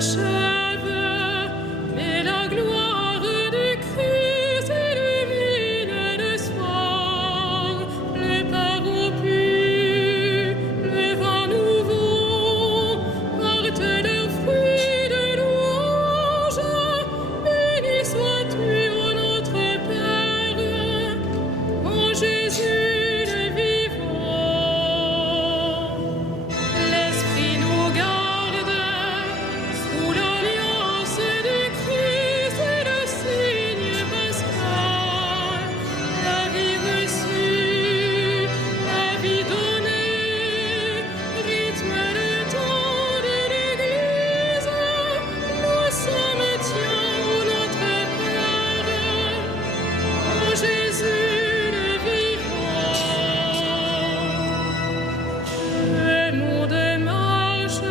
s'achève, mais la gloire du Christ illumine le soir. Le pareau pur, le vent nouveau, portent leurs fruits de louange. Béni sois-tu, ô notre Père, ô Jésus le vivant. L'Esprit nous garde sous l'alliance du Christ et le signe pascal. La vie reçue, la vie donnée, rythme le temps de l'Église. Nous sommes tiens, ô notre Père, ô Jésus le vivant. Le monde marche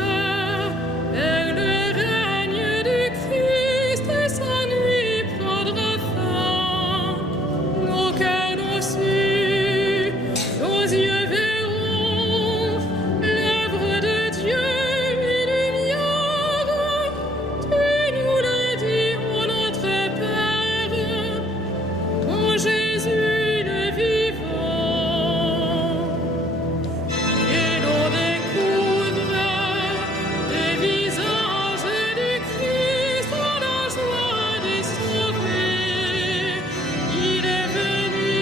vers le règne du Christ et sa nuit prendra fin. Nos cœurs l'ont su, nos yeux verront l'œuvre de Dieu et lumière. Tu nous le dis, ô notre Père, ô Jésus le vivant. Et l'on découvre le visage du Christ à la joie des sauvés. Il est venu,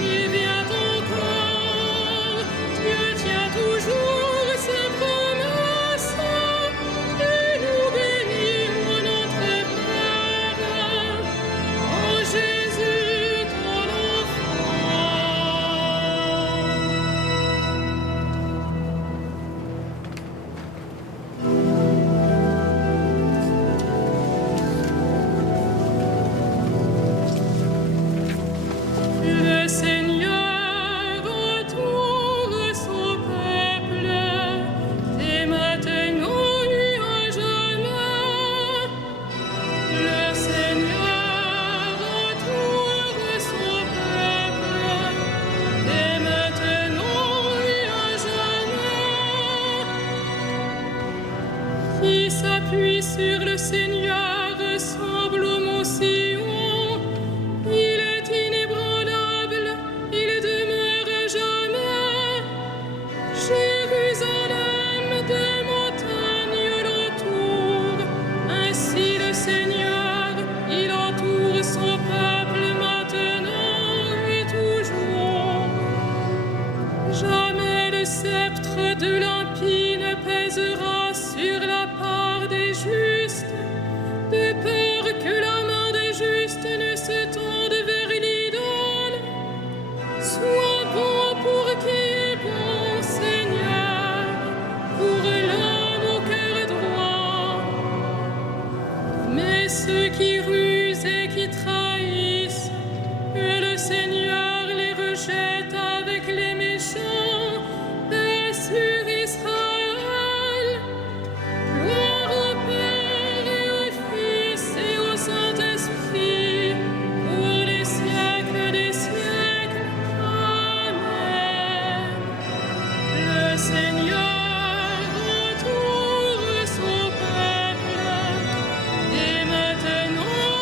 il vient encore. Dieu tient toujours ses promesses. Tu nous bénis, ô notre Père, ô Jésus ton enfant. Le Seigneur entoure son peuple, dès maintenant et à jamais. Le Seigneur entoure son peuple, dès maintenant et à jamais. Qui s'appuie sur le Seigneur ressemble au mont Sion. Il est inébranlable, il demeure à jamais. Jérusalem, des montagnes l'entourent. Ainsi le Seigneur, il entoure son peuple maintenant et toujours. Jamais le sceptre de l'impie ne pèsera sur la part des justes, de peur que la main des justes ne se tende vers l'idole. Sois bon pour qui est bon, Seigneur, pour l'homme au cœur droit. Mais ceux qui rusent et qui trahissent, que le Seigneur les rejette avec les méchants. Paix sur Israël. Gloire au Père et au Fils et au Saint-Esprit, pour les siècles des siècles. Amen. Le Seigneur entoure son peuple, dès maintenant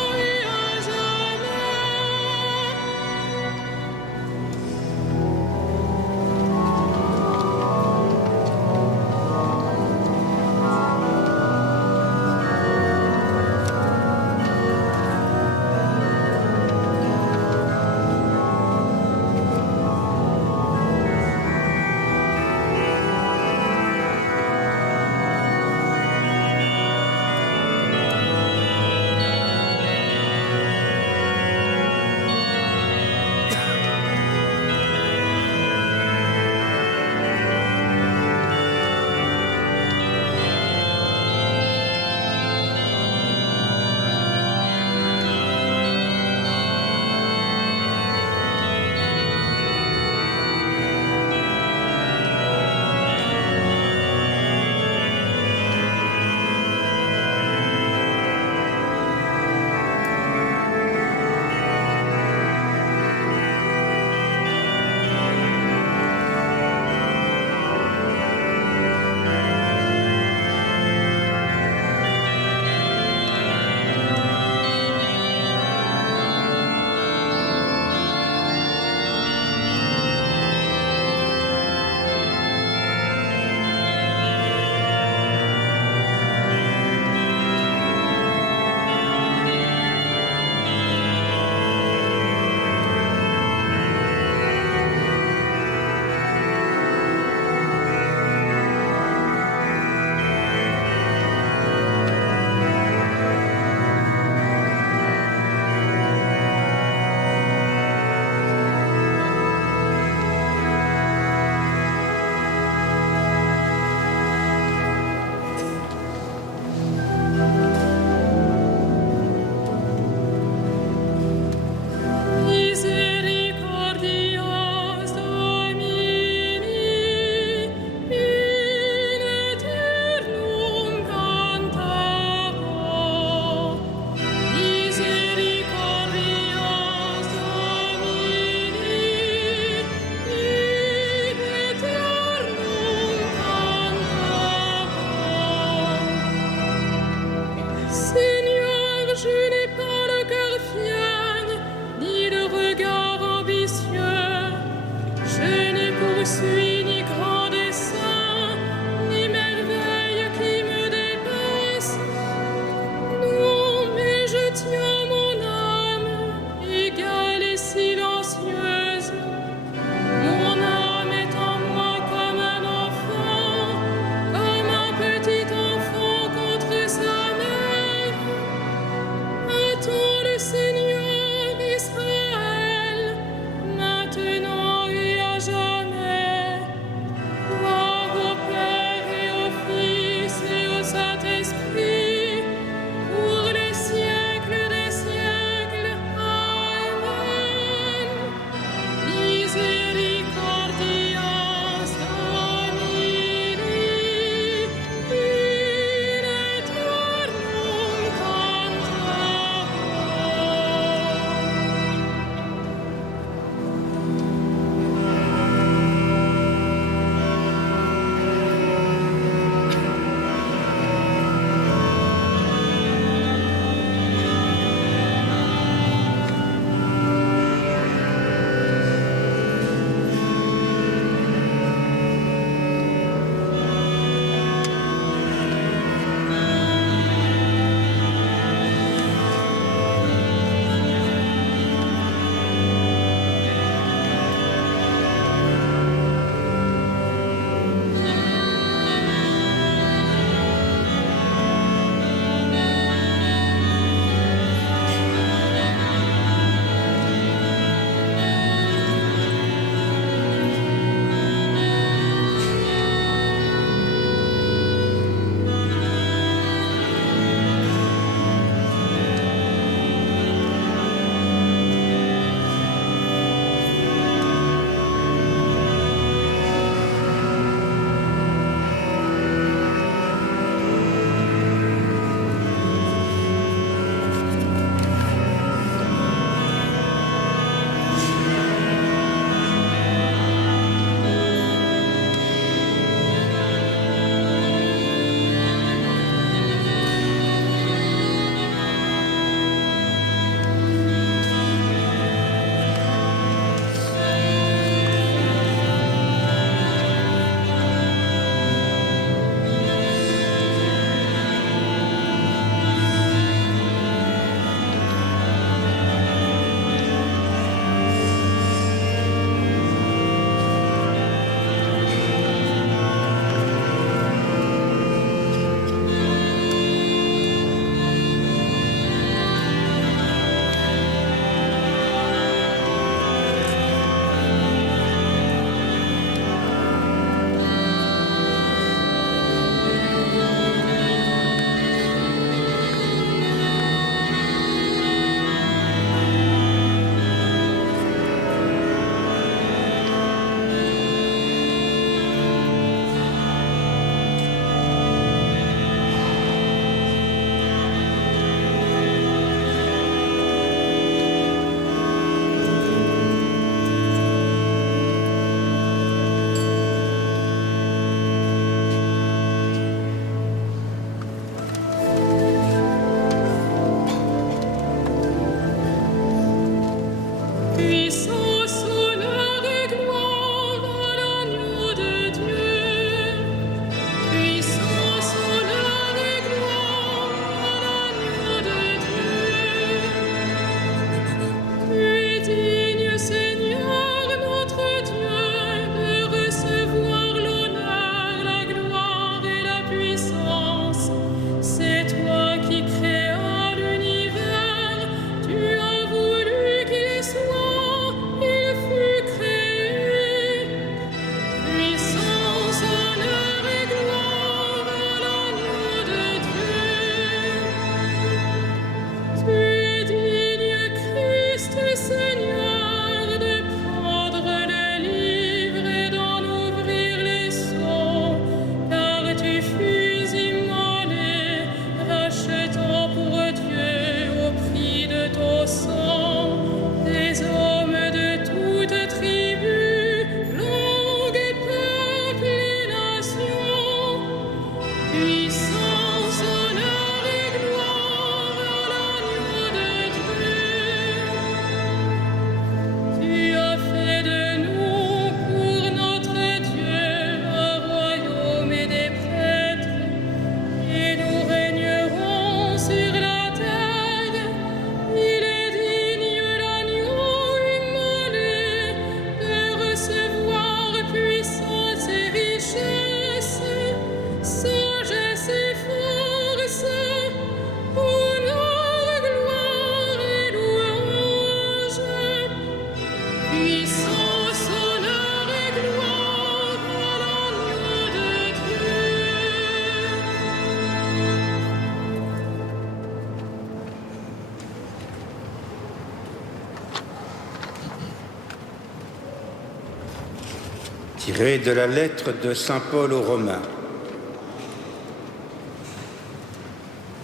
Tiré de la lettre de saint Paul aux Romains.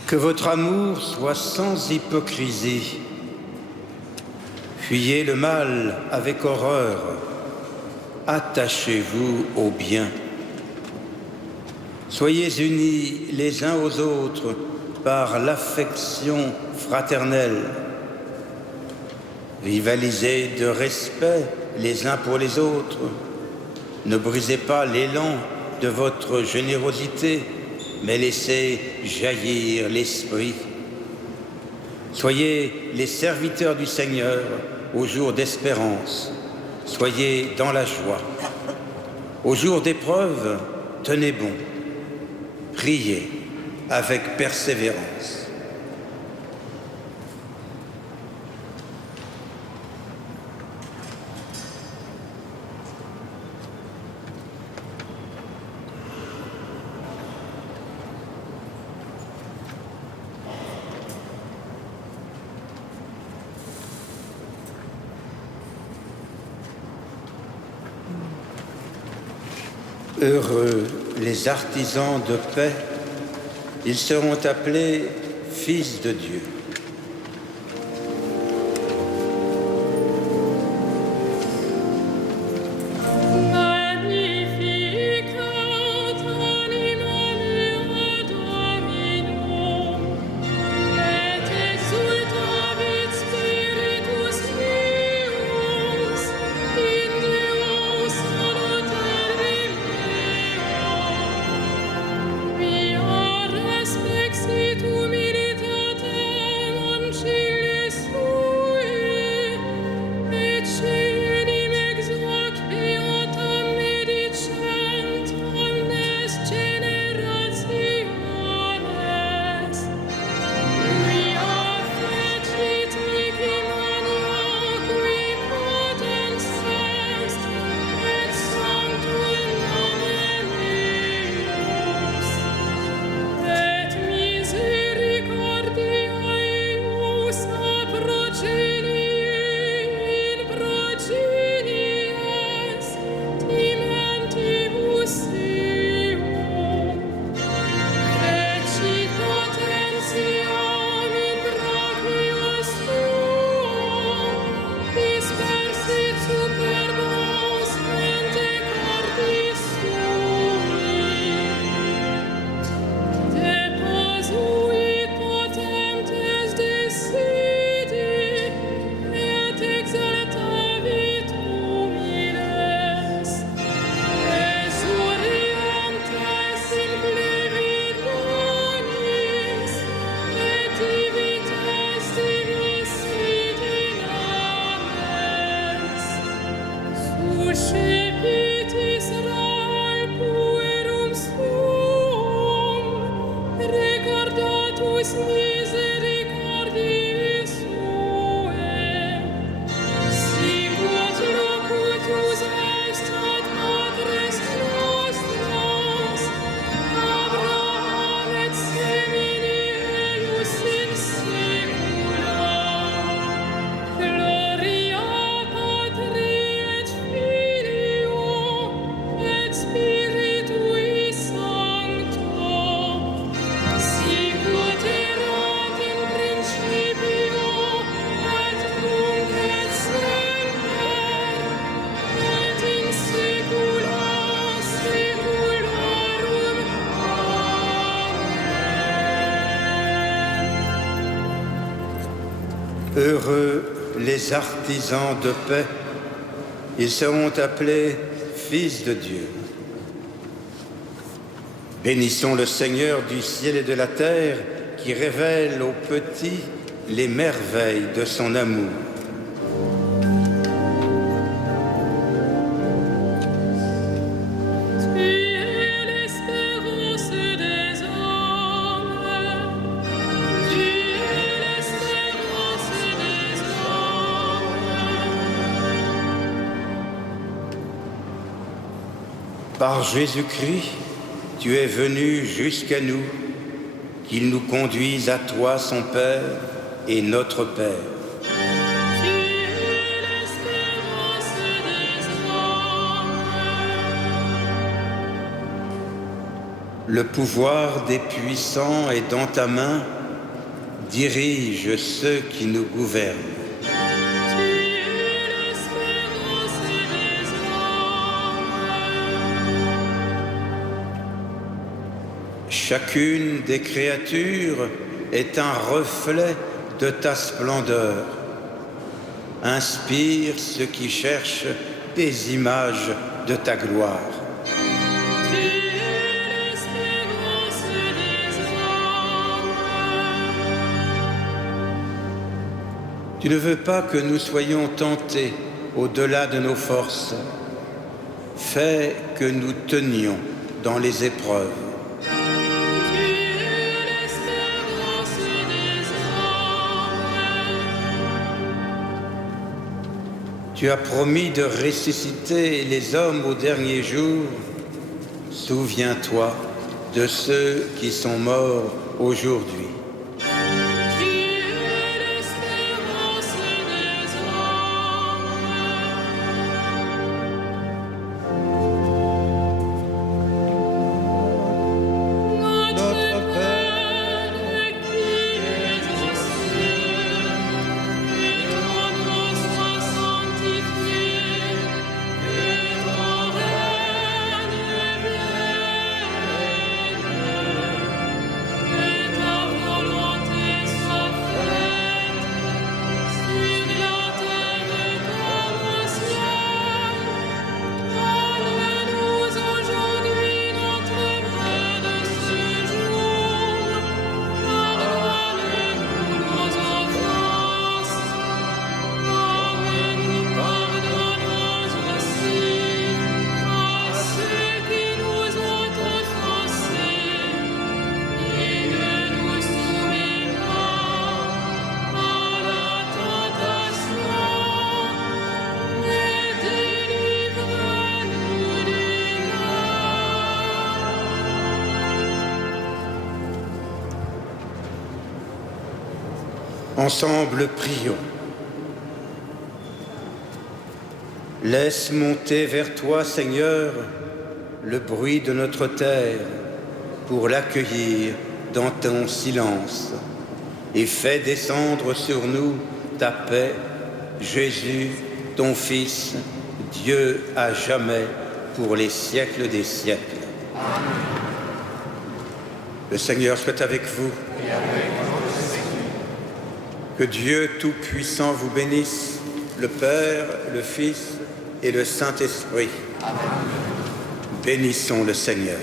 Que votre amour soit sans hypocrisie. Fuyez le mal avec horreur. Attachez-vous au bien. Soyez unis les uns aux autres par l'affection fraternelle. Rivalisez de respect les uns pour les autres. Ne brisez pas l'élan de votre générosité, mais laissez jaillir l'esprit. Soyez les serviteurs du Seigneur au jour d'espérance. Soyez dans la joie. Au jour d'épreuve, tenez bon. Priez avec persévérance. Heureux les artisans de paix, ils seront appelés fils de Dieu. Heureux les artisans de paix, ils seront appelés fils de Dieu. Bénissons le Seigneur du ciel et de la terre qui révèle aux petits les merveilles de son amour. Par Jésus-Christ, tu es venu jusqu'à nous, qu'il nous conduise à toi, son Père et notre Père. Tu es l'espérance des hommes. Le pouvoir des puissants est dans ta main, dirige ceux qui nous gouvernent. Tu es l'espérance des hommes. Chacune des créatures est un reflet de ta splendeur. Inspire ceux qui cherchent des images de ta gloire. Tu es l'espérance des hommes. Tu ne veux pas que nous soyons tentés au-delà de nos forces. Fais que nous tenions dans les épreuves. Tu es l'espérance des hommes. Tu as promis de ressusciter les hommes au dernier jour. Souviens-toi de ceux qui sont morts aujourd'hui. Tu es l'espérance des hommes. Notre Père qui es aux cieux, que ton nom soit sanctifié, que ton règne vienne, que ta volonté soit faite sur la terre comme au ciel. Donne-nous aujourd'hui notre pain de ce jour. Pardonne-nous nos offenses, comme nous pardonnons aussi à ceux qui nous ont offensés. Et ne nous soumets pas à la tentation, mais délivre-nous du mal. Ensemble, prions. Laisse monter vers toi, Seigneur, le bruit de notre terre pour l'accueillir dans ton silence et fais descendre sur nous ta paix, Jésus, ton Fils, Dieu à jamais pour les siècles des siècles. Le Seigneur soit avec vous. Que Dieu Tout-Puissant vous bénisse, le Père, le Fils et le Saint-Esprit. Bénissons le Seigneur.